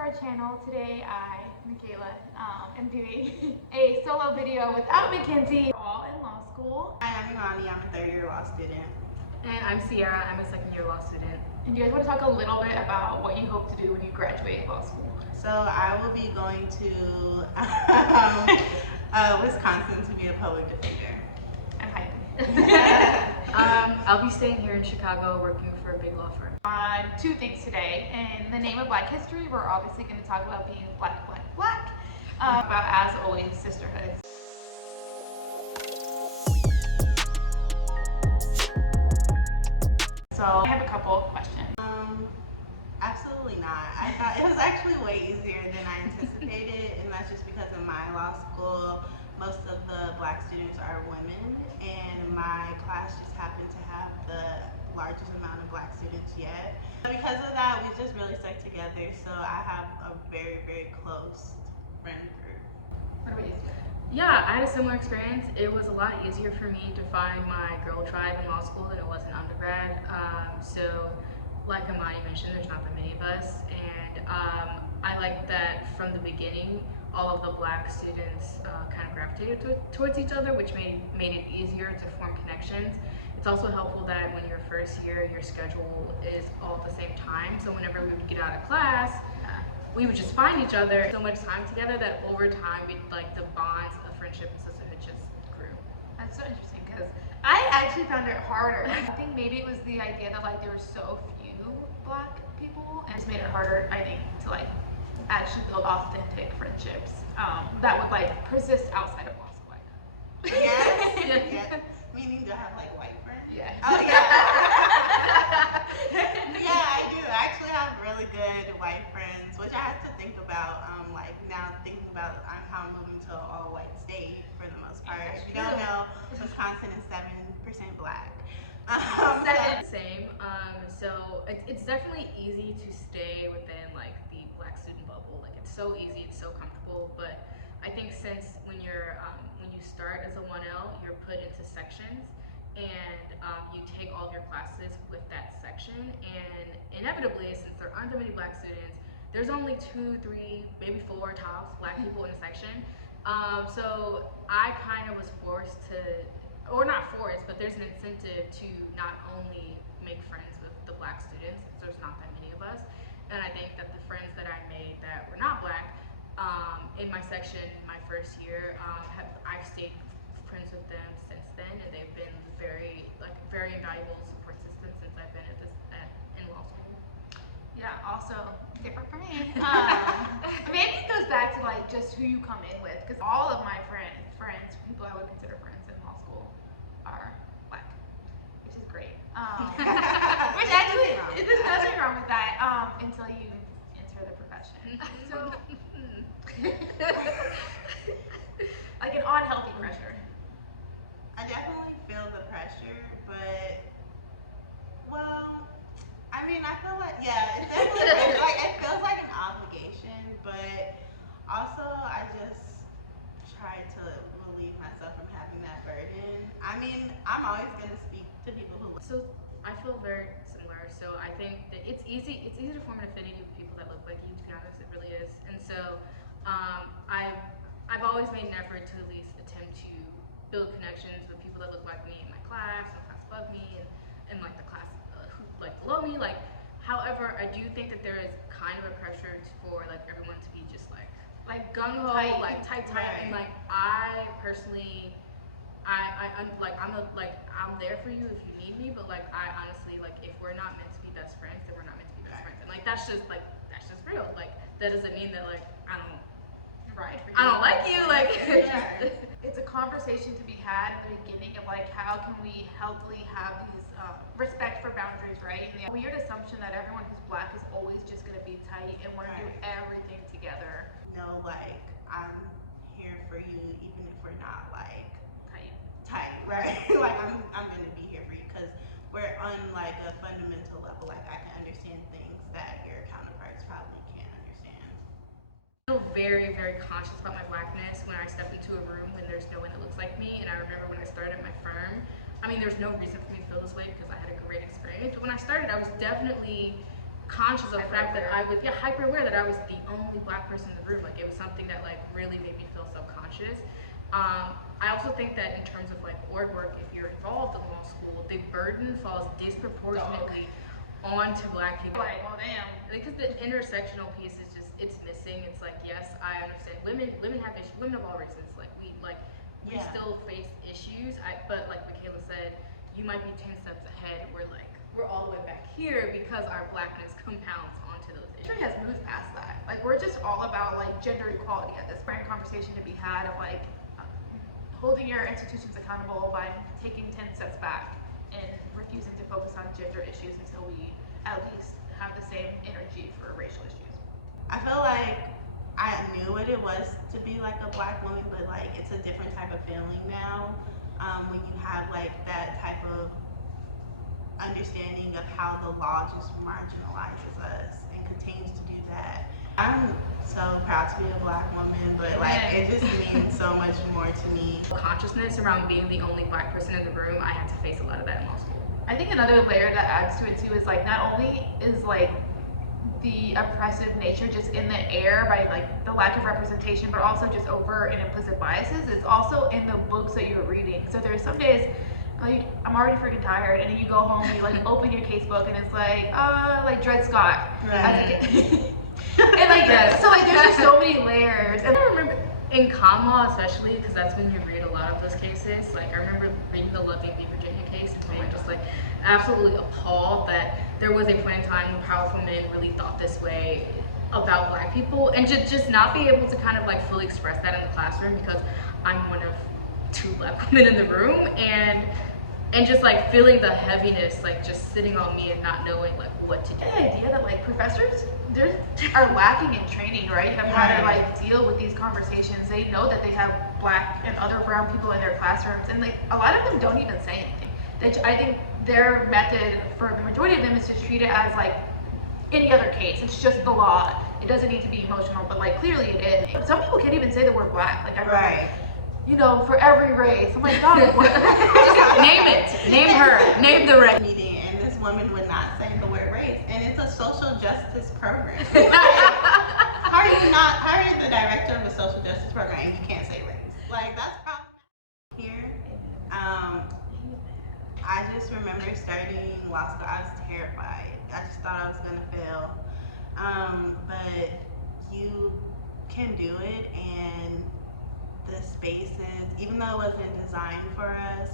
our channel. Today I, Michaela, am doing a solo video without Mackenzie. We're all in law school. Hi, I'm Imani. I'm a third-year law student. And I'm Sierra. I'm a second-year law student. And you guys want to talk a little bit about what you hope to do when you graduate law school? So I will be going to Wisconsin to be a public defender. And hiking. I'll be staying here in Chicago working for a big law firm. On two things today. In the name of Black history, we're obviously going to talk about being Black, about, as always, sisterhood. So I have a couple of questions. Absolutely not. I thought it was actually way easier than I anticipated, and that's just because in my law school, most of the Black students are women, and my class just happened to have the largest amount of Black students yet. Because of that, we just really stuck together, so I have a very, very close friend group. What about you? Yeah, I had a similar experience. It was a lot easier for me to find my girl tribe in law school than it was in undergrad. So like Imani mentioned, there's not that many of us, and I like that from the beginning, all of the Black students kind of gravitated towards each other, which made it easier to form connections. It's also helpful that when you're first year, your schedule is all at the same time, so whenever we would get out of class, we would just find each other so much time together that over time, like the bonds of friendship and sisterhood just grew. That's so interesting because I actually found it harder. I think maybe it was the idea that like there were so few Black people, and it's made it harder, I think, to like actually build authentic friendships that would like persist outside of law school. Yes, yes. Meaning to have like white friends? Yeah. Oh yeah. Yeah, I do. I actually have really good white friends, which I have to think about. Like now thinking about how I'm moving to an all-white state for the most part. If you don't know, Wisconsin is 7% Black. Same. So it's definitely easy to stay within like the Black student bubble. Like it's so easy, it's so comfortable. But I think since when you start as a 1L, you're put into sections, and you take all of your classes with that section. And inevitably, since there aren't that many Black students, there's only 2, 3, maybe 4 tops Black people in a section. So I kind of was forced to, or not forced, but there's an incentive to not only make friends with the Black students, because there's not that many of us, and I think that the friends that I made that were not Black in my section, my first year, I've stayed friends with them since then, and they've been very invaluable support system since I've been in law school. Yeah, also different for me. Maybe it goes back to like just who you come in with, because all of my friends, people I would consider friends in law school, are Black, which is great. Which actually, there's nothing wrong with that until you enter the profession. So, like an unhealthy pressure. I definitely feel the pressure, but well, I mean, I feel like it definitely it feels like an obligation, but also I just try to relieve myself from having that burden. I mean, I'm always gonna speak to people who. So I feel very similar. So I think that it's easy to form an affinity with people that look like you. To be honest, it really is. And so I've always made an effort to at least attempt to build connections with people that look like me in my class, and class above me, and like the class like below me. Like, however, I do think that there is kind of a pressure for like everyone to be just like gung ho, like tight, right. and like I personally, I'm there for you if you need me, but like I honestly, like if we're not meant to be best friends, then we're not meant to be best friends, and like that's just real. Like that doesn't mean that like I don't like you. Like It's a conversation to be had at the beginning of like how can we healthily have these respect for boundaries, right? And the weird assumption that everyone who's Black is always just gonna be tight and want to do everything together. No, like I'm here for you even if we're not like tight, right? Like I'm gonna be here for you because we're on like a fundamental level. Like I can understand things that your counterparts probably can't understand. I feel very, very conscious about my Blackness when I step into a room when there's no one that looks like me. And I remember when I started at my firm, I mean, there's no reason for me to feel this way because I had a great experience. But when I started, I was definitely conscious of the fact that I Hyper-aware. was hyper aware that I was the only black person in the room. Like it was something that like really made me feel subconscious. I also think that in terms of like org work, if you're involved in law school, the burden falls disproportionately onto black people. Like, well, damn. Because the intersectional piece is just it's missing. It's like yes, I understand women have issues, women of all races. We Yeah. still face issues. But like Michaela said, you might be 10 steps ahead. We're all the way back here because our blackness compounds onto those issues. Country has moved past that. Like we're just all about like gender equality at this point. Conversation to be had of like holding your institutions accountable by taking 10 steps back and refusing to focus on gender issues until we at least have the same energy for racial issues. I feel like I knew what it was to be like a black woman, but like it's a different type of feeling now when you have like that type of understanding of how the law just marginalizes us and continues to do that. I'm so proud to be a black woman, but like it just means so much more to me. Consciousness around being the only black person in the room, I had to face a lot of that in law school. I think another layer that adds to it too is like not only is like the oppressive nature just in the air by like the lack of representation, but also just overt and implicit biases. It's also in the books that you're reading. So there's some days like I'm already freaking tired, and then you go home and you like open your casebook and it's like Dred Scott. Right. And like so like there's just so many layers. And I remember in common law, especially because that's when you read a lot of those cases. Like I remember reading the Loving v. Virginia case and being just like absolutely appalled that there was a point in time when powerful men really thought this way about black people, and just not be able to kind of like fully express that in the classroom because I'm one of 2 black women in the room, and just like feeling the heaviness like just sitting on me and not knowing like what to do. The idea that like professors are lacking in training, right? Have how to like deal with these conversations. They know that they have black and other brown people in their classrooms, and like a lot of them don't even say anything. I think their method for the majority of them is to treat it as like any other case. It's just the law. It doesn't need to be emotional, but like clearly it is. Some people can't even say the word black. Like I remember, you know, for every race. I'm like, dog, Name it. Name her. Name the race. Meeting, and this woman would not say the word race, and it's a social justice program. How are you the director of a social justice program and you can't say race? Like that's probably here. I just remember starting law school, I was terrified. I just thought I was gonna fail. But you can do it, and the spaces, even though it wasn't designed for us,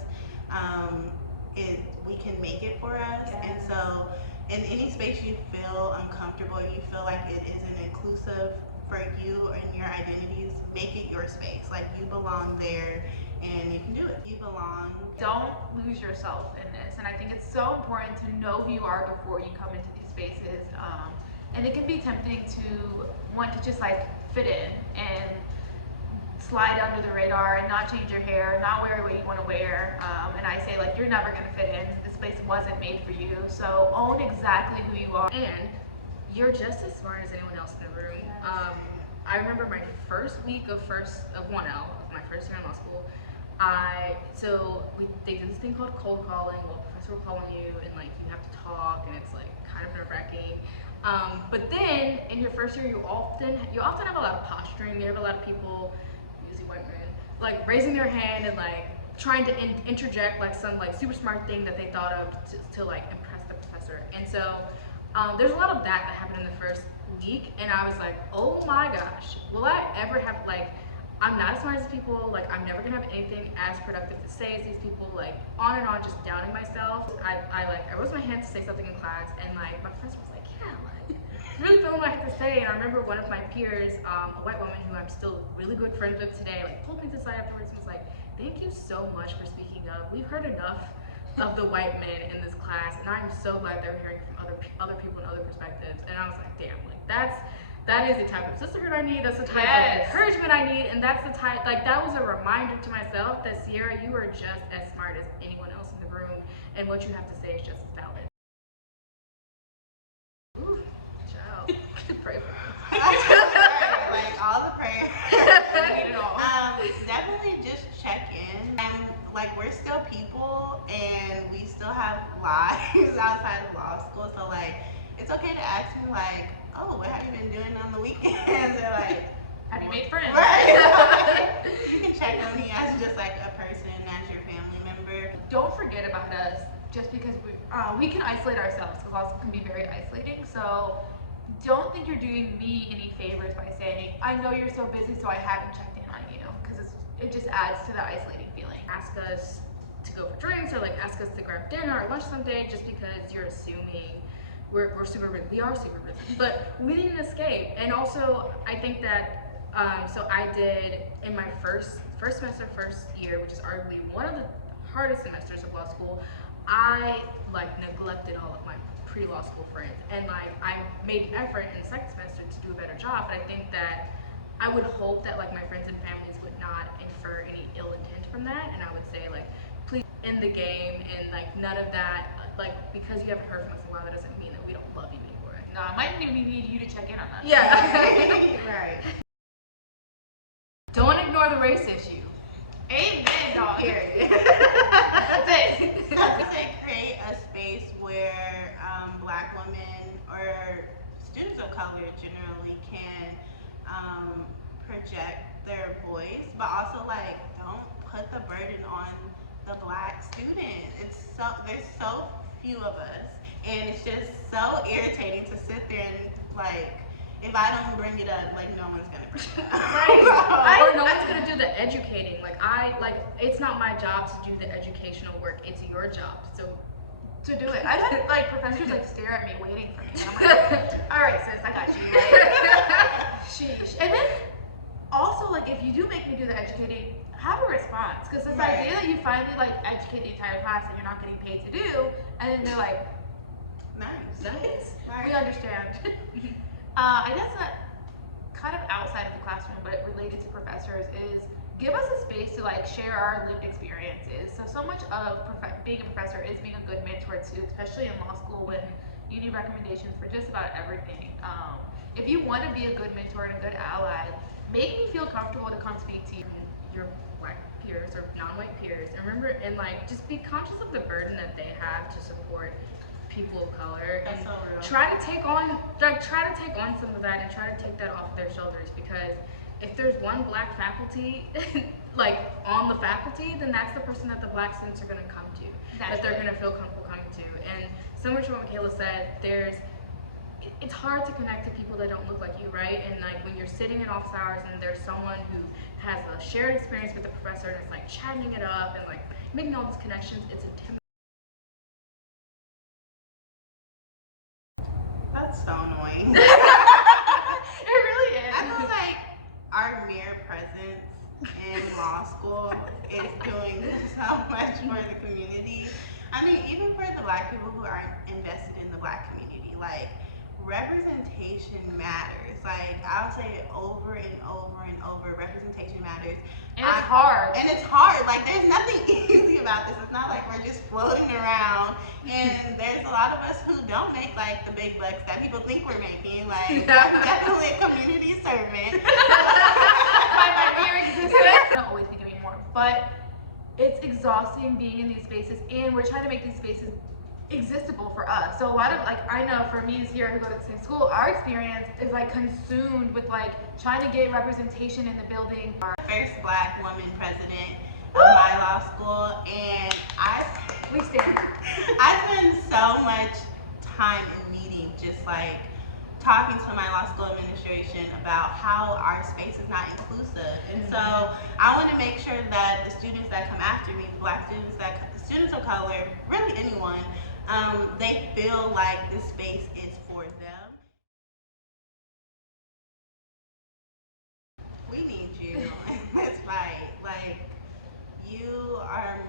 we can make it for us. Yes. And so in any space you feel uncomfortable, you feel like it isn't inclusive for you and your identities, make it your space. Like you belong there and you can do it. You belong. don't lose yourself in this. And I think it's so important to know who you are before you come into these spaces. And it can be tempting to want to just like fit in and slide under the radar and not change your hair, not wear what you want to wear. And I say like, you're never gonna fit in. This place wasn't made for you. So own exactly who you are. And you're just as smart as anyone else in the room. I remember my first week of 1L, my first year in law school. They do this thing called cold calling. Well, professor will call on you and like you have to talk, and it's like kind of nerve-wracking. But then in your first year, you often have a lot of posturing. You have a lot of people, usually white men, like raising their hand and like trying to interject like some like super smart thing that they thought of to like impress the professor. And so there's a lot of that happened in the first week, and I was like, oh my gosh, will I ever have like, I'm not as smart as people, like I'm never gonna have anything as productive to say as these people, like on and on, just doubting myself. I rose my hand to say something in class, and like my professor was like, yeah, like really feeling what I had to say. And I remember one of my peers, a white woman who I'm still really good friends with today, like pulled me to the side afterwards and was like, thank you so much for speaking up. We've heard enough of the white men in this class, and I'm so glad they're hearing from other people and other perspectives. And I was like, damn, like that is the type of sisterhood I need. That's the type of encouragement I need, and that's the type, like that was a reminder to myself that Sierra, you are just as smart as anyone else in the room, and what you have to say is just as valid. Ooh, child, pray for me. Like all the prayers. I need it all. Definitely just check in. And like we're still people and we still have lives outside of law school. So like it's okay to ask me like, oh, what have you been doing on the weekends? Or like, Have you made friends? right? You can check on me as just like a person, as your family member. Don't forget about us just because we can isolate ourselves because also can be very isolating. So don't think you're doing me any favors by saying, I know you're so busy, so I haven't checked in on you, because it just adds to the isolating feeling. Ask us to go for drinks or like ask us to grab dinner or lunch someday just because you're assuming we're super busy. We are super busy, but we need an escape. And also, I think that so I did in my first semester, first year, which is arguably one of the hardest semesters of law school. I like neglected all of my pre-law school friends, and like I made an effort in the second semester to do a better job. But I think that I would hope that like my friends and families would not infer any ill intent from that, and I would say like, please end the game and like none of that. Like because you haven't heard from us in a while, that doesn't mean that we don't love you anymore. No, I might even need you to check in on us. Yeah. Right. Don't ignore the race issue. Amen, dog. Period. That's it. I would say create a space where Black women or students of color generally can project their voice, but also like don't put the burden on the Black student. There's so few of us, and it's just so irritating to sit there and like, if I don't bring it up, like no one's gonna bring it up. Right. Or no one's gonna do the educating. It's not my job to do the educational work. It's your job. So To do it. I've had like professors like stare at me waiting for me. And I'm like, all right, sis, I got you. Like, sheesh. And then also like if you do make me do the educating, have a response. Because this Right. idea that you finally like educate the entire class and you're not getting paid to do, and then they're like, Nice. we understand. I guess that kind of outside of the classroom, but related to professors, is give us a space to like share our lived experiences. So much of being a professor is being a good mentor too, especially in law school when you need recommendations for just about everything. If you want to be a good mentor and a good ally, make me feel comfortable to come speak to you. your Black peers or non-white peers, and remember, and like just be conscious of the burden that they have to support people of color, That's and so real. try to take on some of that and try to take that off of their shoulders, because if there's one Black faculty like on the faculty, then that's the person that the Black students are going to come to, that they're going to feel comfortable coming to. And similar to what Michaela said, it's hard to connect to people that don't look like you, right? And like when you're sitting in office hours and there's someone who has a shared experience with the professor and it's like chatting it up and like making all these connections, it's intimidating. That's so annoying. It really is. I feel like our mere presence in law school is doing so much for the community. I mean, even for the Black people who aren't invested in the Black community, like representation matters. Like I'll say it over and over and over, representation matters. And it's hard. And it's hard. Like there's nothing easy about this. It's not like we're just floating around. And there's a lot of us who don't make like the big bucks that people think we're making. Like I'm definitely a community servant. By my mere existence. I don't always think anymore, but it's exhausting being in these spaces, and we're trying to make these spaces existable for us. So a lot of like, I know for me as here who go to the same school, our experience is like consumed with like trying to get representation in the building. First Black woman president of my law school, and We stand. I spend so much time in meetings just like talking to my law school administration about how our space is not inclusive. And so I want to make sure that the students that come after me, Black students, students of color, really anyone, they feel like this space is for them. We need you in this fight. Like, you are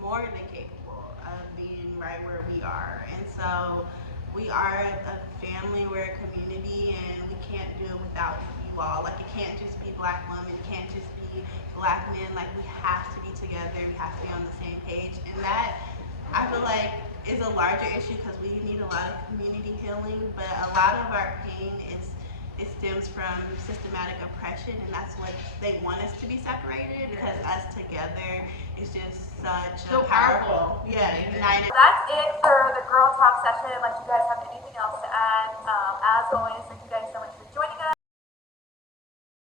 more than capable of being right where we are. And so we are a family, we're a community, and we can't do it without you all. Like, it can't just be Black women, it can't just be Black men. Like, we have to be together, we have to be on the same page. And that, I feel like, is a larger issue because we need a lot of community healing, but a lot of our pain it stems from systematic oppression, and that's what they want us to be separated, because us together is just such So a powerful, united. That's it for the Girl Talk session. Unless you guys have anything else to add. As always, thank